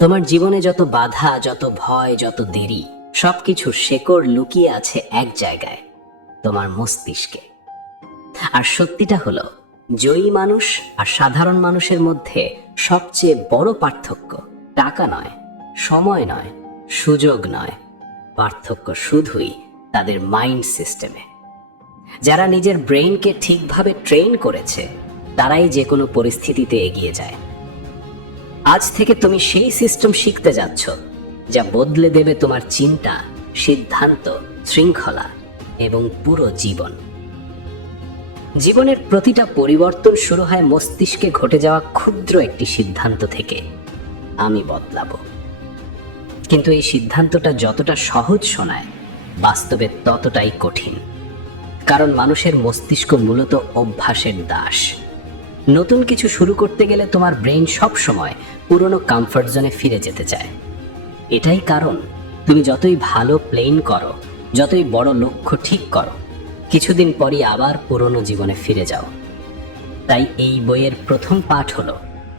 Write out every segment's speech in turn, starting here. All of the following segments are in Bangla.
তোমার জীবনে যত বাধা, যত ভয়, যত দেরি, সবকিছুর শেকড় লুকিয়ে আছে এক জায়গায়, তোমার মস্তিষ্কে। আর সত্যিটা হলো, জয়ী মানুষ আর সাধারণ মানুষের মধ্যে সবচেয়ে বড় পার্থক্য টাকা নয়, সময় নয়, সুযোগ নয়। পার্থক্য শুধুই তাদের মাইন্ড সিস্টেমে। যারা নিজের ব্রেইনকে ঠিকভাবে ট্রেন করেছে, তারাই যে কোনো পরিস্থিতিতে এগিয়ে যায়। আজ থেকে তুমি সেই সিস্টেম শিখতে যাচ্ছ যা বদলে দেবে তোমার চিন্তা, সিদ্ধান্ত, শৃঙ্খলা এবং পুরো জীবন। জীবনের প্রতিটা পরিবর্তন শুরু হয় মস্তিষ্কে ঘটে যাওয়া ক্ষুদ্র একটি সিদ্ধান্ত থেকে, আমি বদলাবো। কিন্তু এই সিদ্ধান্তটা যতটা সহজ শোনায়, বাস্তবে ততটাই কঠিন। কারণ মানুষের মস্তিষ্ক মূলত অভ্যাসের দাস। নতুন কিছু শুরু করতে গেলে তোমার ব্রেইন সব সময় পুরনো কমফর্ট জোনে ফিরে যেতে চায়। এটাই কারণ তুমি যতই ভালো প্ল্যান করো, যতই বড় লক্ষ্য ঠিক করো, কিছুদিন পরই আবার পুরনো জীবনে ফিরে যাও। তাই এই বইয়ের প্রথম পাঠ হলো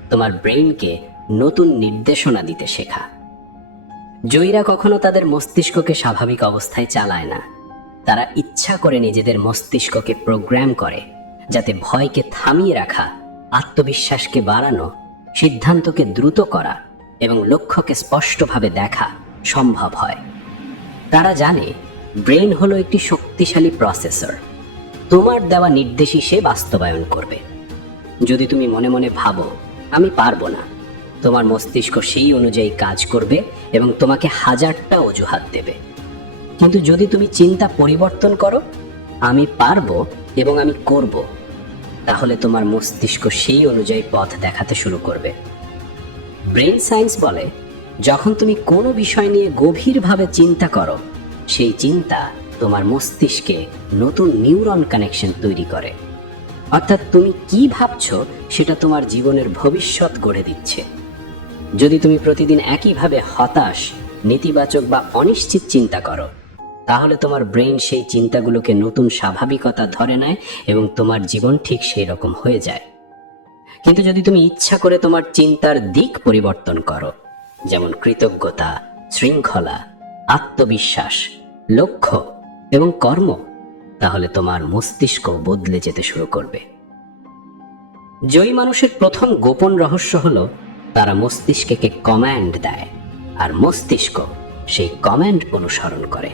তোমার ব্রেইনকে নতুন নির্দেশনা দিতে শেখা। জয়ীরা কখনো তাদের মস্তিষ্ককে স্বাভাবিক অবস্থায় চালায় না। তারা ইচ্ছা করে নিজেদের মস্তিষ্ককে প্রোগ্রাম করে, যাতে ভয়কে থামিয়ে রাখা, আত্মবিশ্বাসকে বাড়ানো, সিদ্ধান্তকে দ্রুত করা এবং লক্ষ্যকে স্পষ্টভাবে দেখা সম্ভব হয়। তারা জানে ব্রেইন হলো একটি শক্তিশালী প্রসেসর। তোমার দেওয়া নির্দেশই সে বাস্তবায়ন করবে। যদি তুমি মনে মনে ভাবো আমি পারবো না, তোমার মস্তিষ্ক সেই অনুযায়ী কাজ করবে এবং তোমাকে হাজারটা অজুহাত দেবে। কিন্তু যদি তুমি চিন্তা পরিবর্তন করো, আমি পারবো এবং আমি করব, তাহলে তোমার মস্তিষ্ক সেই অনুযায়ী পথ দেখাতে শুরু করবে। ব্রেন সায়েন্স বলে, যখন তুমি কোনো বিষয় নিয়ে গভীরভাবে চিন্তা করো, সেই চিন্তা তোমার মস্তিষ্কে নতুন নিউরন কানেকশন তৈরি করে। অর্থাৎ তুমি কি ভাবছো সেটা তোমার জীবনের ভবিষ্যৎ গড়ে দিচ্ছে। যদি তুমি প্রতিদিন একইভাবে হতাশ, নেতিবাচক বা অনিশ্চিত চিন্তা করো, তাহলে তোমার ব্রেইন সেই চিন্তাগুলোকে নতুন স্বাভাবিকতা ধরে নেয় এবং তোমার জীবন ঠিক সেই রকম হয়ে যায়। কিন্তু যদি তুমি ইচ্ছা করে তোমার চিন্তার দিক পরিবর্তন করো, যেমন কৃতজ্ঞতা, শৃঙ্খলা, আত্মবিশ্বাস, লক্ষ্য এবং কর্ম, তাহলে তোমার মস্তিষ্ক বদলে যেতে শুরু করবে। জয়ী মানুষের প্রথম গোপন রহস্য হলো তারা মস্তিষ্ককে কমান্ড দেয়, আর মস্তিষ্ক সেই কমান্ড অনুসরণ করে।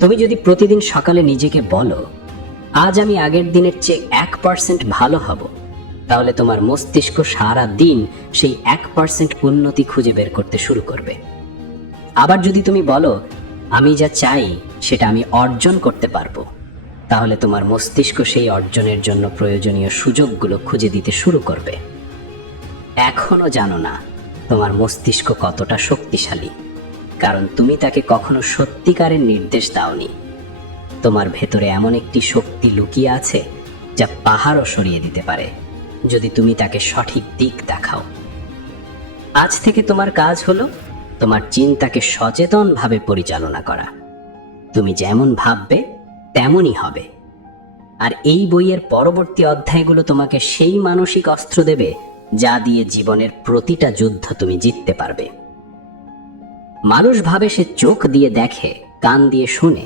তুমি যদি প্রতিদিন সকালে নিজেকে বলো, আজ আমি আগের দিনের চেয়ে 1% ভালো হব, তাহলে তোমার মস্তিষ্ক সারা দিন সেই 1% উন্নতি খুঁজে বের করতে শুরু করবে। আবার যদি তুমি বলো, আমি যা চাই সেটা আমি অর্জন করতে পারবো, তাহলে তোমার মস্তিষ্ক সেই অর্জনের জন্য প্রয়োজনীয় সুযোগগুলো খুঁজে দিতে শুরু করবে। এখনো জানো না তোমার মস্তিষ্ক কতটা শক্তিশালী, কারণ তুমি তাকে কখনো সত্যিকারের নির্দেশ দাওনি। তোমার ভেতরে এমন একটি শক্তি লুকিয়ে আছে যা পাহাড়ও সরিয়ে দিতে পারে, যদি তুমি তাকে সঠিক দিক দেখাও। আজ থেকে তোমার কাজ হলো তোমার চিন্তাকে সচেতনভাবে পরিচালনা করা। তুমি যেমন ভাববে তেমনই হবে। আর এই বইয়ের পরবর্তী অধ্যায়গুলো তোমাকে সেই মানসিক অস্ত্র দেবে যা দিয়ে জীবনের প্রতিটা যুদ্ধ তুমি জিততে পারবে। মানুষ ভাবে সে চোখ দিয়ে দেখে, কান দিয়ে শুনে,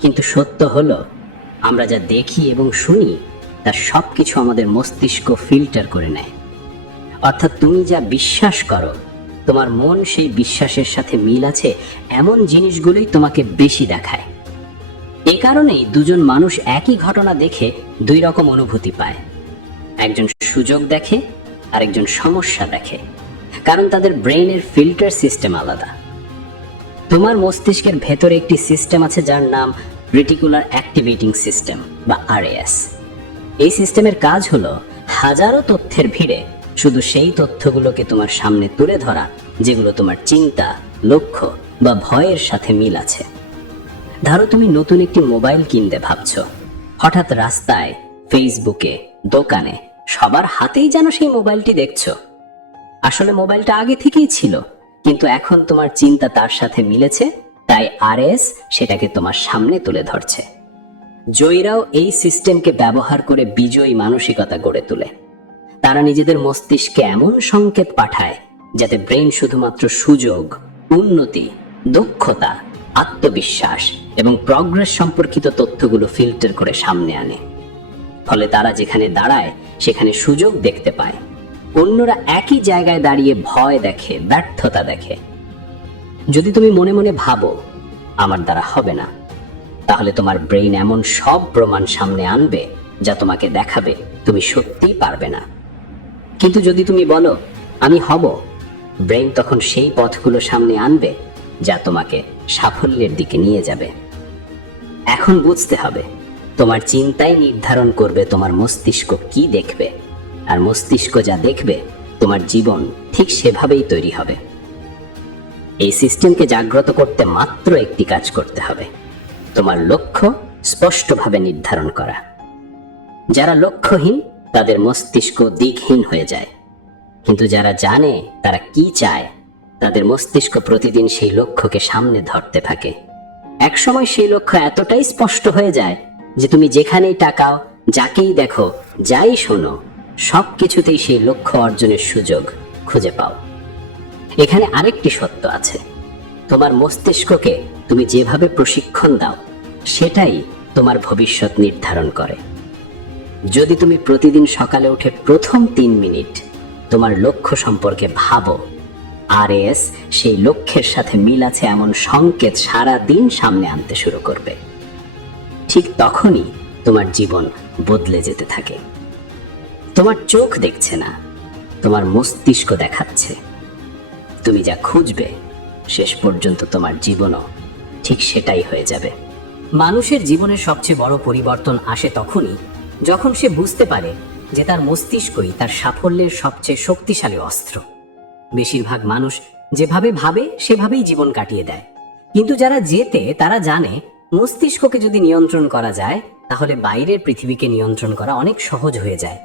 কিন্তু সত্য হলো আমরা যা দেখি এবং শুনি তার সবকিছু আমাদের মস্তিষ্ক ফিল্টার করে নেয়। অর্থাৎ তুমি যা বিশ্বাস করো, তোমার মন সেই বিশ্বাসের সাথে মিল আছে এমন জিনিসগুলোই তোমাকে বেশি দেখায়। এ কারণেই দুজন মানুষ একই ঘটনা দেখে দুই রকম অনুভূতি পায়। একজন সুযোগ দেখে, আরেকজন সমস্যা দেখে, কারণ তাদের ব্রেইনের ফিল্টার সিস্টেম আলাদা। তোমার মস্তিষ্কের ভেতরে একটি সিস্টেম আছে যার নাম রেটিকুলার অ্যাক্টিভেটিং সিস্টেম বা RAS। এই সিস্টেমের কাজ হলো হাজারো তথ্যের ভিড়ে শুধু সেই তথ্যগুলোকে তোমার সামনে তুলে ধরা যেগুলো তোমার চিন্তা, লক্ষ্য বা ভয়ের সাথে মিল আছে। ধরো তুমি নতুন একটি মোবাইল কিনতে ভাবছো। হঠাৎ রাস্তায়, ফেসবুকে, দোকানে সবার হাতেই যেন সেই মোবাইলটি দেখছো। আসলে মোবাইলটা আগে থেকেই ছিল, কিন্তু এখন তোমার চিন্তা তার সাথে মিলেছে, তাই RAS সেটাকে তোমার সামনে তুলে ধরছে। জয়ীরাও এই সিস্টেমকে ব্যবহার করে বিজয়ী মানসিকতা গড়ে তোলে। তারা নিজেদের মস্তিষ্কে এমন সংকেত পাঠায় যাতে ব্রেন শুধুমাত্র সুযোগ, উন্নতি, দক্ষতা, আত্মবিশ্বাস এবং প্রগ্রেস সম্পর্কিত তথ্যগুলো ফিল্টার করে সামনে আনে। ফলে তারা যেখানে দাঁড়ায় সেখানে সুযোগ দেখতে পায়, অন্যরা একই জায়গায় দাঁড়িয়ে ভয় দেখে, ব্যর্থতা দেখে। যদি তুমি মনে মনে ভাবো আমার দ্বারা হবে না, তাহলে তোমার ব্রেইন এমন সব প্রমাণ সামনে আনবে যা তোমাকে দেখাবে তুমি সত্যিই পারবে না। কিন্তু যদি তুমি বলো আমি হব, ব্রেইন তখন সেই পথগুলো সামনে আনবে যা তোমাকে সাফল্যের দিকে নিয়ে যাবে। এখন বুঝতে হবে, তোমার চিন্তাই নির্ধারণ করবে তোমার মস্তিষ্ক কি দেখবে, আর মস্তিষ্ক যা দেখবে তোমার জীবন ঠিক সেভাবেই তৈরি হবে। এই সিস্টেমকে জাগ্রত করতে মাত্র একটি কাজ করতে হবে, তোমার লক্ষ্য স্পষ্টভাবে নির্ধারণ করা। যারা লক্ষ্যহীন তাদের মস্তিষ্ক দিকহীন হয়ে যায়, কিন্তু যারা জানে তারা কি চায় তাদের মস্তিষ্ক প্রতিদিন সেই লক্ষ্যকে সামনে ধরতে থাকে। একসময় সেই লক্ষ্য এতটাই স্পষ্ট হয়ে যায় যে তুমি যেখানেই তাকাও, যাকেই দেখো, যাই শোনো, সবকিছুতেই সেই লক্ষ্য অর্জনের সুযোগ খুঁজে পাও। এখানে আরেকটি সত্য আছে, তোমার মস্তিষ্ককে তুমি যেভাবে প্রশিক্ষণ দাও সেটাই তোমার ভবিষ্যৎ নির্ধারণ করে। যদি তুমি প্রতিদিন সকালে উঠে প্রথম 3 মিনিট তোমার লক্ষ্য সম্পর্কে ভাবো, আরএস সেই লক্ষ্যের সাথে মিল আছে এমন সংকেত সারা দিন সামনে আনতে শুরু করবে। ঠিক তখনই তোমার জীবন বদলে যেতে থাকে। তোমার চোখ দেখছে না, তোমার মস্তিষ্ক দেখাচ্ছে। তুমি যা খুঁজবে শেষ পর্যন্ত তোমার জীবনও ঠিক সেটাই হয়ে যাবে। মানুষের জীবনের সবচেয়ে বড় পরিবর্তন আসে তখনই যখন সে বুঝতে পারে যে তার মস্তিষ্কই তার সাফল্যের সবচেয়ে শক্তিশালী অস্ত্র। বেশিরভাগ মানুষ যেভাবে ভাবে সেভাবেই জীবন কাটিয়ে দেয়, কিন্তু যারা জেতে তারা জানে মস্তিষ্ককে যদি নিয়ন্ত্রণ করা যায় তাহলে বাইরের পৃথিবীকে নিয়ন্ত্রণ করা অনেক সহজ হয়ে যায়।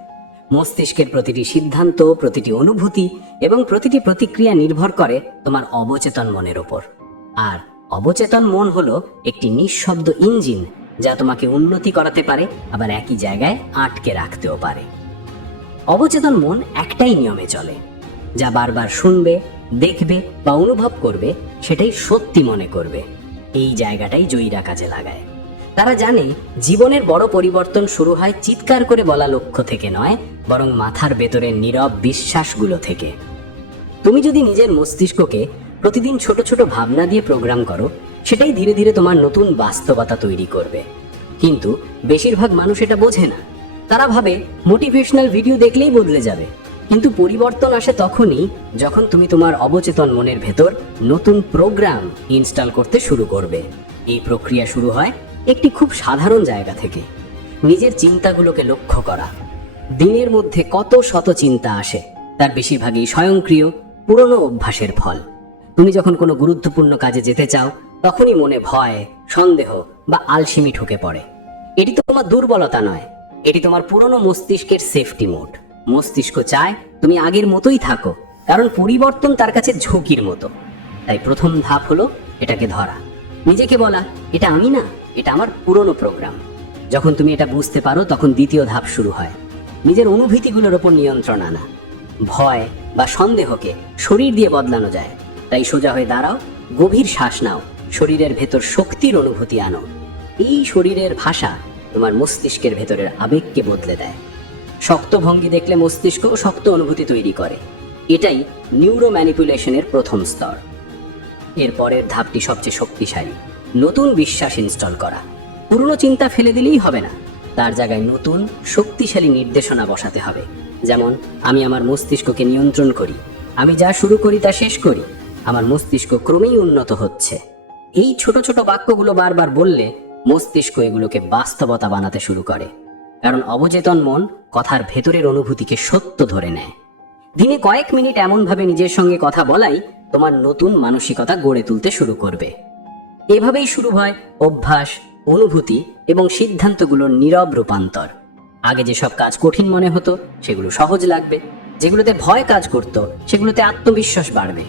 মস্তিষ্কের প্রতিটি সিদ্ধান্ত, প্রতিটি অনুভূতি এবং প্রতিটি প্রতিক্রিয়া নির্ভর করে তোমার অবচেতন মনের ওপর। আর অবচেতন মন হলো একটি নিঃশব্দ ইঞ্জিন যা তোমাকে উন্নতি করাতে পারে, আবার একই জায়গায় আটকে রাখতেও পারে। অবচেতন মন একটাই নিয়মে চলে, যা বারবার শুনবে, দেখবে বা অনুভব করবে সেটাই সত্যি মনে করবে। এই জায়গাটাই জয়ীরা কাজে লাগায়। তারা জানে জীবনের বড় পরিবর্তন শুরু হয় চিৎকার করে বলা লক্ষ্য থেকে নয়, বরং মাথার ভেতরের নীরব বিশ্বাসগুলো থেকে। তুমি যদি নিজের মস্তিষ্ককে প্রতিদিন ছোট ছোট ভাবনা দিয়ে প্রোগ্রাম করো, সেটাই ধীরে ধীরে তোমার নতুন বাস্তবতা তৈরি করবে। কিন্তু বেশিরভাগ মানুষ এটা বোঝে না। তারা ভাবে মোটিভেশনাল ভিডিও দেখলেই বদলে যাবে, কিন্তু পরিবর্তন আসে তখনই যখন তুমি তোমার অবচেতন মনের ভেতর নতুন প্রোগ্রাম ইনস্টল করতে শুরু করবে। এই প্রক্রিয়া শুরু হয় একটি খুব সাধারণ জায়গা থেকে, নিজের চিন্তাগুলোকে লক্ষ্য করা। দিনের মধ্যে কত শত চিন্তা আসে, তার বেশিরভাগই স্বয়ংক্রিয় পুরনো অভ্যাসের ফল। তুমি যখন কোনো গুরুত্বপূর্ণ কাজে যেতে চাও তখনই মনে ভয়, সন্দেহ বা আলসেমি ঢুকে পড়ে। এটি তোমার দুর্বলতা নয়, এটি তোমার পুরনো মস্তিষ্কের সেফটি মোড। মস্তিষ্ক চায় তুমি আগের মতোই থাকো, কারণ পরিবর্তন তার কাছে ঝুঁকির মতো। তাই প্রথম ধাপ হলো এটাকে ধরা, নিজেকে বলা এটা আমি না, এটা আমার পুরনো প্রোগ্রাম। যখন তুমি এটা বুঝতে পারো তখন দ্বিতীয় ধাপ শুরু হয়, নিজের অনুভূতিগুলোর ওপর নিয়ন্ত্রণ আনা। ভয় বা সন্দেহকে শরীর দিয়ে বদলানো যায়। তাই সোজা হয়ে দাঁড়াও, গভীর শ্বাস নাও, শরীরের ভেতর শক্তির অনুভূতি আনো। এই শরীরের ভাষা তোমার মস্তিষ্কের ভেতরের আবেগকে বদলে দেয়। শক্ত ভঙ্গি দেখলে মস্তিষ্ক শক্ত অনুভূতি তৈরি করে। এটাই নিউরো ম্যানিপুলেশনের প্রথম স্তর। এর পরের ধাপটি সবচেয়ে শক্তিশালী, নতুন বিশ্বাস ইনস্টল করা। পুরনো চিন্তা ফেলে দিলেই হবে না, তার জায়গায় নতুন শক্তিশালী নির্দেশনা বসাতে হবে। যেমন আমি আমার মস্তিষ্ককে নিয়ন্ত্রণ করি, আমি যা শুরু করি তা শেষ করি, আমার মস্তিষ্ক ক্রমেই উন্নত হচ্ছে। এই ছোট ছোট বাক্যগুলো বারবার বললে মস্তিষ্ক এগুলোকে বাস্তবতা বানাতে শুরু করে, কারণ অবচেতন মন কথার ভেতরের অনুভূতিকে সত্য ধরে নেয়। দিনে কয়েক মিনিট এমনভাবে নিজের সঙ্গে কথা বলাই তোমার নতুন মানসিকতা গড়ে তুলতে শুরু করবে। এভাবেই শুরু হয় অভ্যাস, অনুভূতি এবং সিদ্ধান্তগুলোর নীরব রূপান্তর। আগে যেসব কাজ কঠিন মনে হতো সেগুলো সহজ লাগবে, যেগুলোতে ভয় কাজ করত সেগুলোতে আত্মবিশ্বাস বাড়বে।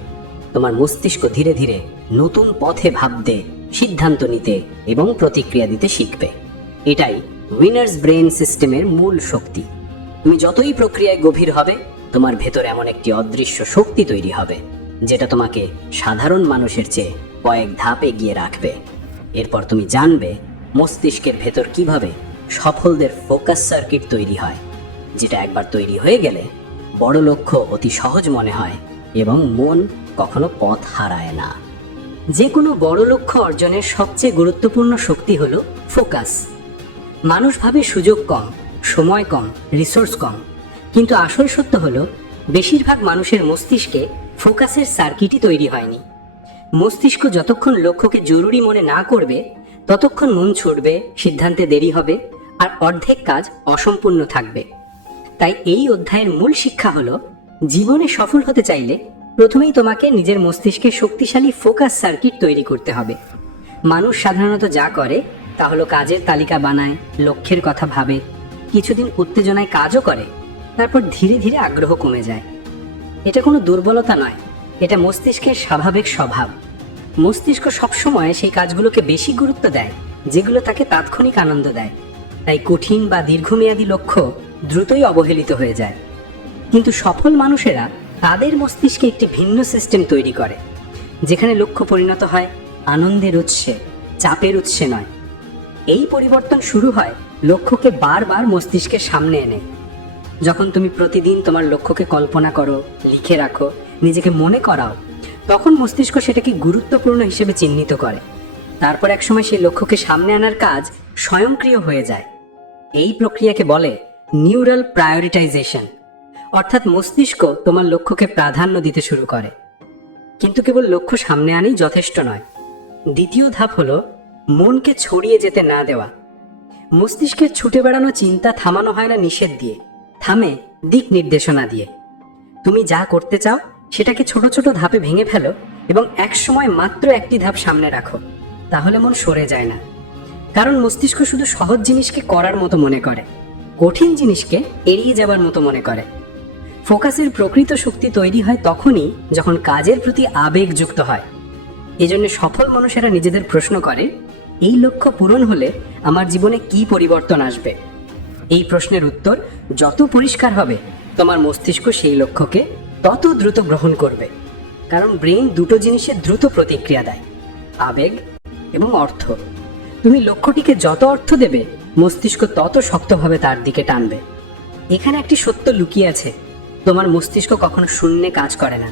তোমার মস্তিষ্ক ধীরে ধীরে নতুন পথে ভাবতে, সিদ্ধান্ত নিতে এবং প্রতিক্রিয়া দিতে শিখবে। এটাই উইনার্স ব্রেন সিস্টেমের মূল শক্তি। তুমি যতই প্রক্রিয়ায় গভীর হবে তোমার ভেতর এমন একটি অদৃশ্য শক্তি তৈরি হবে যেটা তোমাকে সাধারণ মানুষের চেয়ে কয়েক ধাপ এগিয়ে রাখবে। এরপর তুমি জানবে মস্তিষ্কের ভেতর কিভাবে সফলদের ফোকাস সার্কিট তৈরি হয়, যেটা একবার তৈরি হয়ে গেলে বড় লক্ষ্য অতি সহজ মনে হয় এবং মন কখনো পথ হারায় না। যে কোনো বড় লক্ষ্য অর্জনের সবচেয়ে গুরুত্বপূর্ণ শক্তি হলো ফোকাস। মানুষ ভাবে সুযোগ কম, সময় কম, রিসোর্স কম, কিন্তু আসল সত্য হলো বেশিরভাগ মানুষের মস্তিষ্কে ফোকাসের সার্কিটই তৈরি হয়নি। মস্তিষ্ক যতক্ষণ লক্ষ্যকে জরুরি মনে না করবে ততক্ষণ মন ছুটবে, সিদ্ধান্তে দেরি হবে আর অর্ধেক কাজ অসম্পূর্ণ থাকবে। তাই এই অধ্যায়ের মূল শিক্ষা হলো জীবনে সফল হতে চাইলে প্রথমেই তোমাকে নিজের মস্তিষ্কে শক্তিশালী ফোকাস সার্কিট তৈরি করতে হবে। মানুষ সাধারণত যা করে তা হলো কাজের তালিকা বানায়, লক্ষ্যের কথা ভাবে, কিছুদিন উত্তেজনায় কাজও করে, তারপর ধীরে ধীরে আগ্রহ কমে যায়। এটা কোনো দুর্বলতা নয়, এটা মস্তিষ্কের স্বাভাবিক স্বভাব। মস্তিষ্ক সবসময় সেই কাজগুলোকে বেশি গুরুত্ব দেয় যেগুলো তাকে তাৎক্ষণিক আনন্দ দেয়। তাই কঠিন বা দীর্ঘমেয়াদী লক্ষ্য দ্রুতই অবহেলিত হয়ে যায়। কিন্তু সফল মানুষেরা তাদের মস্তিষ্কে একটি ভিন্ন সিস্টেম তৈরি করে, যেখানে লক্ষ্য পরিণত হয় আনন্দের উৎসে, চাপের উৎসে নয়। এই পরিবর্তন শুরু হয় লক্ষ্যকে বারবার মস্তিষ্কের সামনে এনে। যখন তুমি প্রতিদিন তোমার লক্ষ্যকে কল্পনা করো, লিখে রাখো, নিজেকে মনে করাও, তখন মস্তিষ্ক সেটাকে গুরুত্বপূর্ণ হিসেবে চিহ্নিত করে। তারপর একসময় সেই লক্ষ্যকে সামনে আনার কাজ স্বয়ংক্রিয় হয়ে যায়। এই প্রক্রিয়াকে বলে নিউরাল প্রায়োরিটাইজেশন, অর্থাৎ মস্তিষ্ক তোমার লক্ষ্যকে প্রাধান্য দিতে শুরু করে। কিন্তু কেবল লক্ষ্য সামনে আনেই যথেষ্ট নয়। দ্বিতীয় ধাপ হলো মনকে ছড়িয়ে যেতে না দেওয়া। মস্তিষ্কের ছুটে বেড়ানো চিন্তা থামানো হয় না নিষেধ দিয়ে, থামে দিক নির্দেশনা দিয়ে। তুমি যা করতে চাও সেটাকে ছোট ছোট ধাপে ভেঙে ফেলো এবং এক সময় মাত্র একটি ধাপ সামনে রাখো, তাহলে মন সরে যায় না। কারণ মস্তিষ্ক শুধু সহজ জিনিসকে করার মতো মনে করে, কঠিন জিনিসকে এড়িয়ে যাবার মতো মনে করে। ফোকাসের প্রকৃত শক্তি তৈরি হয় তখনই যখন কাজের প্রতি আবেগ যুক্ত হয়। এজন্য সফল মানুষেরা নিজেদের প্রশ্ন করে, এই লক্ষ্য পূরণ হলে আমার জীবনে কি পরিবর্তন আসবে? এই প্রশ্নের উত্তর যত পরিষ্কার হবে তোমার মস্তিষ্ক সেই লক্ষ্যকে তত দ্রুত গ্রহণ করবে। কারণ ব্রেন দুটো জিনিসের দ্রুত প্রতিক্রিয়া দেয়, আবেগ এবং অর্থ। তুমি লক্ষ্যটিকে যত অর্থ দেবে মস্তিষ্ক তত শক্তভাবে তার দিকে টানবে। এখানে একটি সত্য লুকিয়ে আছে, তোমার মস্তিষ্ক কখনো শূন্যে কাজ করে না।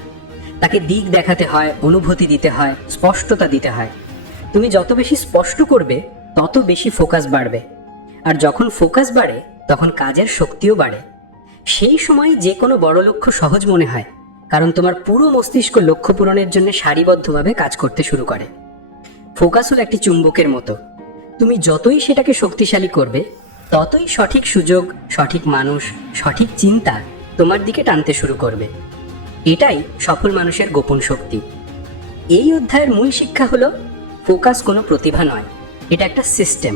তাকে দিক দেখাতে হয়, অনুভূতি দিতে হয়, স্পষ্টতা দিতে হয়। তুমি যত বেশি স্পষ্ট করবে তত বেশি ফোকাস বাড়বে, আর যখন ফোকাস বাড়ে তখন কাজের শক্তিও বাড়ে। সেই সময় যে কোনো বড় লক্ষ্য সহজ মনে হয়, কারণ তোমার পুরো মস্তিষ্ক লক্ষ্য পূরণের জন্য সারিবদ্ধভাবে কাজ করতে শুরু করে। ফোকাস হলো একটি চুম্বকের মতো, তুমি যতই সেটাকে শক্তিশালী করবে ততই সঠিক সুযোগ, সঠিক মানুষ, সঠিক চিন্তা তোমার দিকে টানতে শুরু করবে। এটাই সফল মানুষের গোপন শক্তি। এই অধ্যায়ের মূল শিক্ষা হলো ফোকাস কোনো প্রতিভা নয়, এটা একটা সিস্টেম।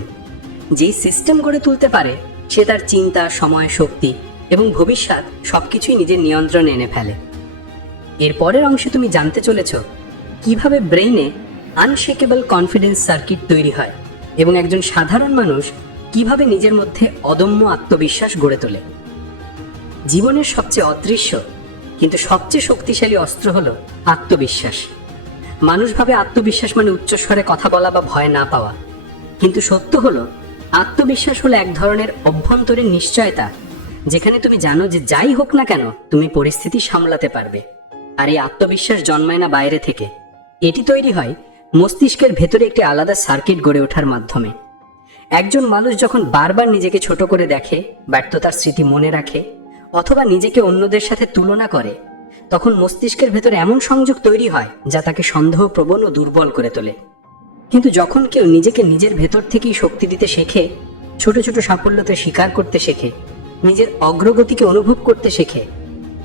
যেই সিস্টেম গড়ে তুলতে পারে সে তার চিন্তা, সময়, শক্তি এবং ভবিষ্যৎ সবকিছুই নিজের নিয়ন্ত্রণে এনে ফেলে। এর পরের অংশে তুমি জানতে চলেছ কিভাবে ব্রেইনে আনশেকেবল কনফিডেন্স সার্কিট তৈরি হয় এবং একজন সাধারণ মানুষ কিভাবে নিজের মধ্যে অদম্য আত্মবিশ্বাস গড়ে তোলে। জীবনের সবচেয়ে অদৃশ্য কিন্তু সবচেয়ে শক্তিশালী অস্ত্র হলো আত্মবিশ্বাস। মানুষ ভাবে আত্মবিশ্বাস মানে উচ্চস্বরে কথা বলা বা ভয় না পাওয়া, কিন্তু সত্য হলো আত্মবিশ্বাস হলো এক ধরনের অভ্যন্তরীণ নিশ্চয়তা, যেখানে তুমি জানো যে যাই হোক না কেন তুমি পরিস্থিতি সামলাতে পারবে। আর এই আত্মবিশ্বাস জন্মায় না বাইরে থেকে, এটি তৈরি হয় মস্তিষ্কের ভেতরে একটি আলাদা সার্কিট গড়ে ওঠার মাধ্যমে। একজন মানুষ যখন বারবার নিজেকে ছোট করে দেখে, ব্যর্থতার স্মৃতি মনে রাখে অথবা নিজেকে অন্যদের সাথে তুলনা করে, তখন মস্তিষ্কের ভেতরে এমন সংযোগ তৈরি হয় যা তাকে সন্দেহপ্রবণ ও দুর্বল করে তোলে। কিন্তু যখন কেউ নিজেকে নিজের ভেতর থেকেই শক্তি দিতে শেখে, ছোট ছোট সাফল্যতে স্বীকার করতে শেখে, নিজের অগ্রগতিকে অনুভব করতে শেখে,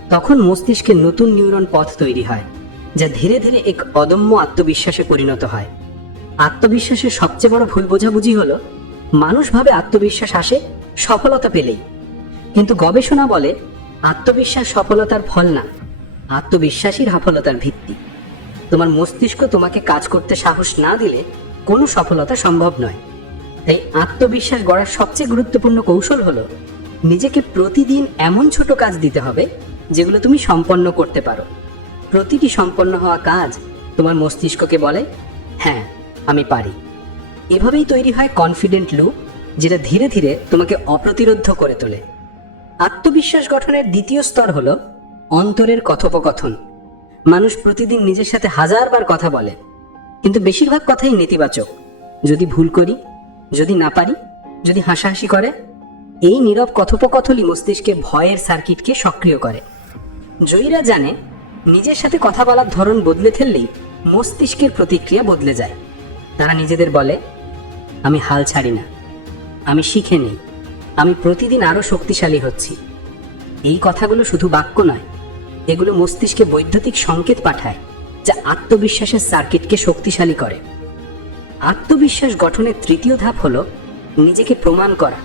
তখন মস্তিষ্কের নতুন নিউরন পথ তৈরি হয়, যা ধীরে ধীরে এক অদম্য আত্মবিশ্বাসে পরিণত হয়। আত্মবিশ্বাসের সবচেয়ে বড় ভুল বোঝাবুঝি হলো মানুষ ভাবে আত্মবিশ্বাস আসে সফলতা পেলেই, কিন্তু গবেষণা বলে আত্মবিশ্বাস সফলতার ফল না, আত্মবিশ্বাসই সফলতার ভিত্তি। তোমার মস্তিষ্ক তোমাকে কাজ করতে সাহস না দিলে কোনো সফলতা সম্ভব নয়। তাই আত্মবিশ্বাস গড়ার সবচেয়ে গুরুত্বপূর্ণ কৌশল হলো নিজেকে প্রতিদিন এমন ছোট কাজ দিতে হবে যেগুলো তুমি সম্পন্ন করতে পারো। প্রতিটি সম্পন্ন হওয়া কাজ তোমার মস্তিষ্ককে বলে, হ্যাঁ আমি পারি। এভাবেই তৈরি হয় কনফিডেন্ট লুপ, যেটা ধীরে ধীরে তোমাকে অপ্রতিরোধ্য করে তোলে। আত্মবিশ্বাস গঠনের দ্বিতীয় স্তর হলো অন্তরের কথোপকথন। মানুষ প্রতিদিন নিজের সাথে হাজারবার কথা বলে, কিন্তু বেশিরভাগ কথাই নেতিবাচক। যদি ভুল করি, যদি না পারি, যদি হাসাহাসি করে, এই নীরব কথোপকথনই মস্তিষ্কের ভয়ের সার্কিটকে সক্রিয় করে। জয়ীরা জানে নিজের সাথে কথা বলার ধরন বদলে ফেললেই মস্তিষ্কের প্রতিক্রিয়া বদলে যায়। তারা নিজেদের বলে, আমি হাল ছাড়ি না, আমি শিখে নিই, আমি প্রতিদিন আরো শক্তিশালী হচ্ছি। এই কথাগুলো শুধু বাক্য নয়, এগুলো মস্তিষ্কে বৈদ্যুতিক সংকেত পাঠায়, যা আত্মবিশ্বাসের সার্কিটকে শক্তিশালী করে। আত্মবিশ্বাস গঠনের তৃতীয় ধাপ হলো নিজেকে প্রমাণ করা।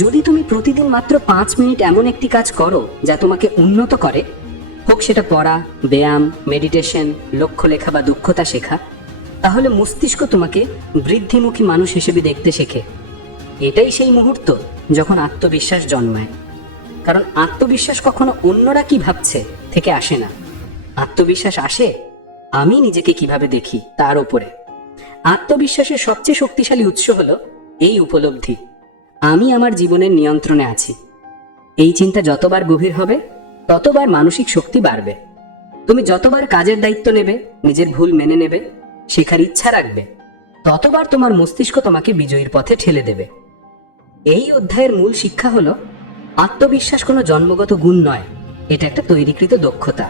যদি তুমি প্রতিদিন মাত্র 5 মিনিট এমন একটি কাজ করো যা তোমাকে উন্নত করে, হোক সেটা পড়া, ব্যায়াম, মেডিটেশন, লক্ষ্য লেখা বা দক্ষতা শেখা, তাহলে মস্তিষ্ক তোমাকে বৃদ্ধিমুখী মানুষ হিসেবে দেখতে শেখে। এটাই সেই মুহূর্ত যখন আত্মবিশ্বাস জন্মায়। কারণ আত্মবিশ্বাস কখনো অন্যরা কি ভাবছে থেকে আসে না। আত্মবিশ্বাস আসে আমি নিজেকে কিভাবে দেখি তার উপরে। আত্মবিশ্বাসের সবচেয়ে শক্তিশালী উৎস হলো এই উপলব্ধি, আমি আমার জীবনের নিয়ন্ত্রণে আছি। এই চিন্তা যতবার গভীর হবে, ততবার মানসিক শক্তি বাড়বে। তুমি যতবার কাজের দায়িত্ব নেবে, নিজের ভুল মেনে নেবে, শেখার ইচ্ছা রাখবে, ততবার তোমার মস্তিষ্ক তোমাকে বিজয়ীর পথে ঠেলে দেবে। এই অধ্যায়ের মূল শিক্ষা হলো আত্মবিশ্বাস কোনো জন্মগত গুণ নয়, এটা একটা তৈরিকৃত দক্ষতা।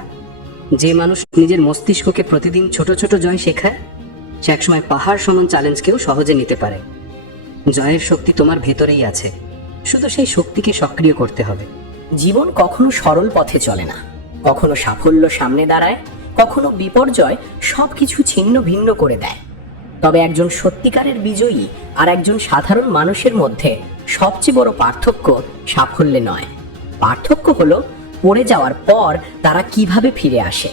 যে মানুষ নিজের মস্তিষ্ককে প্রতিদিন ছোট ছোট জয় শেখায়, সে একসময় পাহাড় সমান চ্যালেঞ্জকেও সহজে নিতে পারে। জয়ের শক্তি তোমার ভেতরেই আছে, শুধু সেই শক্তিকে সক্রিয় করতে হবে। জীবন কখনো সরল পথে চলে না, কখনো সাফল্য সামনে দাঁড়ায়, কখনো বিপর্যয় সবকিছু ছিন্ন ভিন্ন করে দেয়। তবে একজন সত্যিকারের বিজয়ী আর একজন সাধারণ মানুষের মধ্যে সবচেয়ে বড় পার্থক্য সাফল্যে নয়, পার্থক্য হলো পড়ে যাওয়ার পর তারা কিভাবে ফিরে আসে।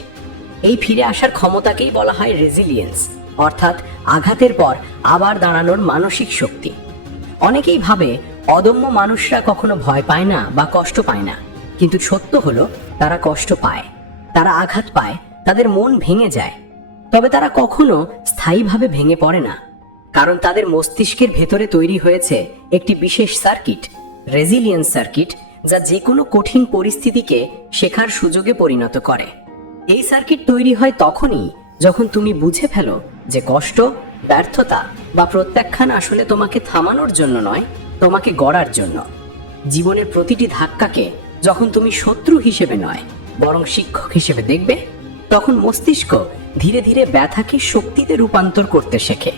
এই ফিরে আসার ক্ষমতাকেই বলা হয় রেজিলিয়েন্স, অর্থাৎ আঘাতের পর আবার দাঁড়ানোর মানসিক শক্তি। অনেকেই ভাবে অদম্য মানুষরা কখনো ভয় পায় না বা কষ্ট পায় না, কিন্তু সত্য হলো তারা কষ্ট পায়, তারা আঘাত পায়, তাদের মন ভেঙে যায়। তবে তারা কখনো স্থায়ীভাবে ভেঙে পড়ে না, কারণ তাদের মস্তিষ্কের ভেতরে তৈরি হয়েছে একটি বিশেষ সার্কিট, রেজিলিয়েন্স সার্কিট, যা যে কোনো কঠিন পরিস্থিতিকে শেখার সুযোগে পরিণত করে। এই সার্কিট তৈরি হয় তখনই যখন তুমি বুঝে ফেলো যে কষ্ট, ব্যর্থতা বা প্রত্যাখ্যান আসলে তোমাকে থামানোর জন্য নয়, তোমাকে গড়ার জন্য। জীবনের প্রতিটি ধাক্কাকে যখন তুমি শত্রু হিসেবে নয়, বরং শিক্ষক হিসেবে দেখবে, তখন মস্তিষ্ক ধীরে ধীরে ব্যথাকে শক্তিতে রূপান্তর করতে শেখে।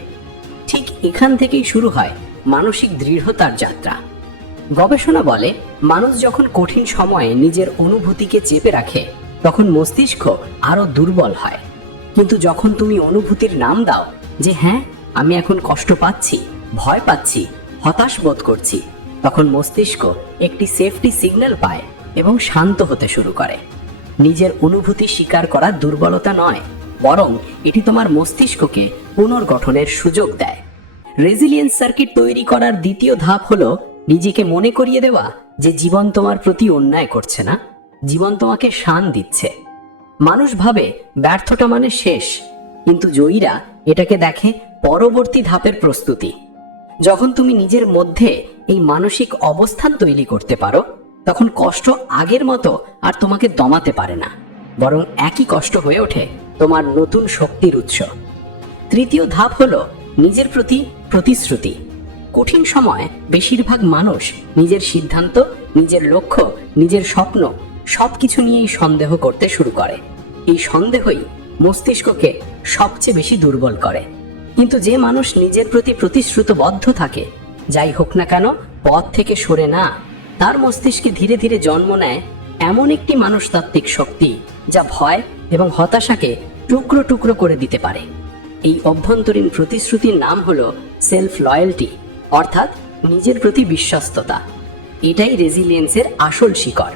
ঠিক এখান থেকেই শুরু হয় মানসিক দৃঢ়তার যাত্রা। গবেষণা বলে, মানুষ যখন কঠিন সময়ে নিজের অনুভূতিকে চেপে রাখে, তখন মস্তিষ্ক আরো দুর্বল হয়। কিন্তু যখন তুমি অনুভূতির নাম দাও যে হ্যাঁ আমি এখন কষ্ট পাচ্ছি, ভয় পাচ্ছি, হতাশ বোধ করছি, তখন মস্তিষ্ক একটি সেফটি সিগন্যাল পায় এবং শান্ত হতে শুরু করে। নিজের অনুভূতি স্বীকার করা দুর্বলতা নয়, বরং এটি তোমার মস্তিষ্ককে পুনর্গঠনের সুযোগ দেয়। রেজিলিয়েন্স সার্কিট তৈরি করার দ্বিতীয় ধাপ হলো নিজেকে মনে করিয়ে দেওয়া যে জীবন তোমার প্রতি অন্যায় করছে না, জীবন তোমাকে শান দিচ্ছে। মানুষ ভাবে ব্যর্থতা মানে শেষ, কিন্তু জয়ীরা এটাকে দেখে পরবর্তী ধাপের প্রস্তুতি। যখন তুমি নিজের মধ্যে এই মানসিক অবস্থান তৈরি করতে পারো, তখন কষ্ট আগের মতো আর তোমাকে দমাতে পারে না, বরং একই কষ্ট হয়ে ওঠে তোমার নতুন শক্তির উৎস। তৃতীয় ধাপ হলো নিজের প্রতি প্রতিশ্রুতি। কঠিন সময় বেশিরভাগ মানুষ নিজের সিদ্ধান্ত, নিজের লক্ষ্য, নিজের স্বপ্ন সবকিছু নিয়েই সন্দেহ করতে শুরু করে। এই সন্দেহই মস্তিষ্ককে সবচেয়ে বেশি দুর্বল করে। কিন্তু যে মানুষ নিজের প্রতি প্রতিশ্রুতবদ্ধ থাকে, যাই হোক না কেন পথ থেকে সরে না, তার মস্তিষ্কে ধীরে ধীরে জন্ম নেয় এমন একটি মানসতাত্ত্বিক শক্তি যা ভয় এবং হতাশাকে টুকরো টুকরো করে দিতে পারে। এই অভ্যন্তরীণ প্রতিশ্রুতির নাম হলো সেলফ লয়্যালটি, অর্থাৎ নিজের প্রতি বিশ্বস্ততা। এটাই রেজিলিয়েন্সের আসল শিকড়।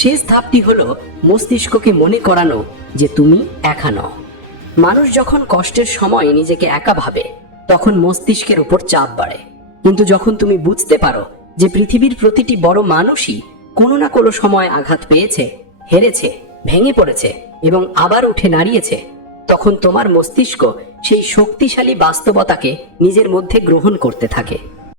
শেষ ধাপটি হলো মস্তিষ্ককে মনে করানো যে তুমি একা নও। মানুষ যখন কষ্টের সময় নিজেকে একা ভাবে, তখন মস্তিষ্কের উপর চাপ বাড়ে। কিন্তু যখন তুমি বুঝতে পারো যে পৃথিবীর প্রতিটি বড় মানুষই কোনো না কোনো সময় আঘাত পেয়েছে, হেরেছে, ভেঙে পড়েছে এবং আবার উঠে দাঁড়িয়েছে, তখন তোমার মস্তিষ্ক সেই শক্তিশালী বাস্তবতাকে নিজের মধ্যে গ্রহণ করতে থাকে।